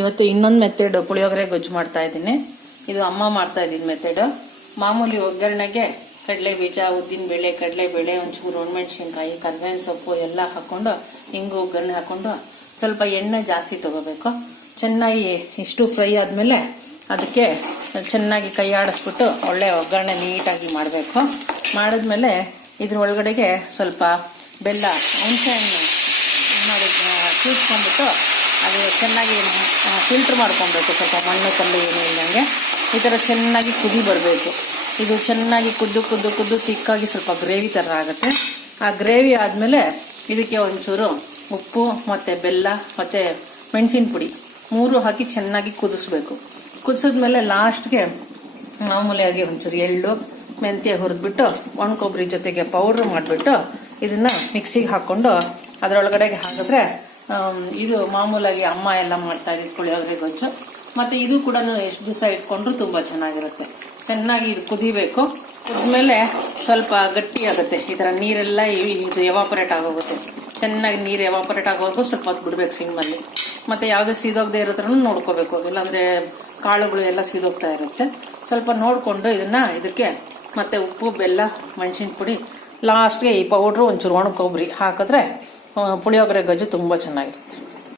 ಇವತ್ತು ಇನ್ನೊಂದು ಮೆಥಡ್ ಪುಳಿಯೋಗರೆ ಗೊಜ್ಜು ಮಾಡ್ತಾ ಇದ್ದೀನಿ. ಇದು ಅಮ್ಮ ಮಾಡ್ತಾ ಇದ್ದೀನಿ ಮೆಥಡ್. ಮಾಮೂಲಿ ಒಗ್ಗರಣೆಗೆ ಕಡಲೆ ಬೀಜ, ಉದ್ದಿನ ಬೇಳೆ, ಕಡಲೆಬೇಳೆ, ಒಂಚೂರು ಒಣಮೆಣಸಿನ್ಕಾಯಿ, ಕರಿಬೇವಿನ ಸೊಪ್ಪು ಎಲ್ಲ ಹಾಕೊಂಡು ಹಿಂಗು ಒಗ್ಗರಣೆ ಹಾಕೊಂಡು ಸ್ವಲ್ಪ ಎಣ್ಣೆ ಜಾಸ್ತಿ ತಗೋಬೇಕು. ಚೆನ್ನಾಗಿ ಇಷ್ಟು ಫ್ರೈ ಆದ್ಮೇಲೆ ಅದಕ್ಕೆ ಚೆನ್ನಾಗಿ ಕೈ ಆಡಿಸ್ಬಿಟ್ಟು ಒಳ್ಳೆ ಒಗ್ಗರಣೆ ನೀಟಾಗಿ ಮಾಡಬೇಕು. ಮಾಡಿದ್ಮೇಲೆ ಇದ್ರ ಒಳಗಡೆಗೆ ಸ್ವಲ್ಪ ಬೆಲ್ಲ, ಹುಣಸೆ ಹಣ್ಣು ಮಾಡಿ ಕೂಡ್ಸ್ಕೊಂಡ್ಬಿಟ್ಟು ಅದು ಚೆನ್ನಾಗಿ ಫಿಲ್ಟ್ರ್ ಮಾಡ್ಕೊಬೇಕು. ಸ್ವಲ್ಪ ಮಣ್ಣು ಕಲ್ಲು ಏನೂ ಇಲ್ಲಂಗೆ ಈ ಥರ ಚೆನ್ನಾಗಿ ಕುದಿ ಬರಬೇಕು. ಇದು ಚೆನ್ನಾಗಿ ಕುದ್ದು ತಿಕ್ಕಾಗಿ ಸ್ವಲ್ಪ ಗ್ರೇವಿ ಥರ ಆಗುತ್ತೆ. ಆ ಗ್ರೇವಿ ಆದಮೇಲೆ ಇದಕ್ಕೆ ಒಂಚೂರು ಉಪ್ಪು ಮತ್ತು ಬೆಲ್ಲ ಮತ್ತು ಮೆಣಸಿನ ಪುಡಿ 3 ಹಾಕಿ ಚೆನ್ನಾಗಿ ಕುದಿಸ್ಬೇಕು. ಕುದಿಸಿದ್ಮೇಲೆ ಲಾಸ್ಟ್ಗೆ ಮಾಮೂಲಿಯಾಗಿ ಒಂಚೂರು ಎಳ್ಳು, ಮೆಂತ್ಯ ಹುರಿದ್ಬಿಟ್ಟು ಒಣ ಕೊಬ್ಬರಿ ಜೊತೆಗೆ ಪೌಡ್ರ್ ಮಾಡಿಬಿಟ್ಟು ಇದನ್ನ ಮಿಕ್ಸಿಗೆ ಹಾಕ್ಕೊಂಡು ಅದರೊಳಗಡೆಗೆ ಹಾಕಿದ್ರೆ ಇದು ಮಾಮೂಲಾಗಿ ಅಮ್ಮ ಎಲ್ಲ ಮಾಡ್ತಾ ಇದ್ದಿದ್ದು ಪುಳಿಯೋಗರೆ ಗೊಜ್ಜು. ಮತ್ತು ಇದು ಕೂಡ ಎಷ್ಟು ದಿವಸ ಇಟ್ಕೊಂಡ್ರು ತುಂಬ ಚೆನ್ನಾಗಿರುತ್ತೆ. ಚೆನ್ನಾಗಿ ಇದು ಕುದಿಬೇಕು. ಕುದ್ಮೇಲೆ ಸ್ವಲ್ಪ ಗಟ್ಟಿ ಆಗುತ್ತೆ. ಈ ಥರ ನೀರೆಲ್ಲ ಇದು ಎವಾಪರೇಟ್ ಆಗೋಗುತ್ತೆ. ಚೆನ್ನಾಗಿ ನೀರು ಎವಾಪರೇಟ್ ಆಗೋವರೆಗೂ ಸ್ವಲ್ಪ ಹೊತ್ತು ಬಿಡ್ಬೇಕು ಸಿಮ್ಮಲ್ಲಿ. ಮತ್ತು ಯಾವುದೇ ಸೀದೋಗದೆ ಇರೋ ಥರ ನೋಡ್ಕೋಬೇಕು, ಇಲ್ಲಾಂದರೆ ಕಾಳುಗಳು ಎಲ್ಲ ಸೀದೋಗ್ತಾ ಇರುತ್ತೆ. ಸ್ವಲ್ಪ ನೋಡಿಕೊಂಡು ಇದಕ್ಕೆ ಮತ್ತು ಉಪ್ಪು, ಬೆಲ್ಲ, ಮೆಣಸಿನ ಪುಡಿ, ಲಾಸ್ಟ್ಗೆ ಈ ಪೌಡ್ರು ಒಂಚೂರು ಒಣ ಕೊಬ್ಬರಿ ಹಾಕಿದ್ರೆ ಪುಳಿಯೋಗರೆ ಗೊಜ್ಜು ತುಂಬ ಚೆನ್ನಾಗಿರುತ್ತೆ.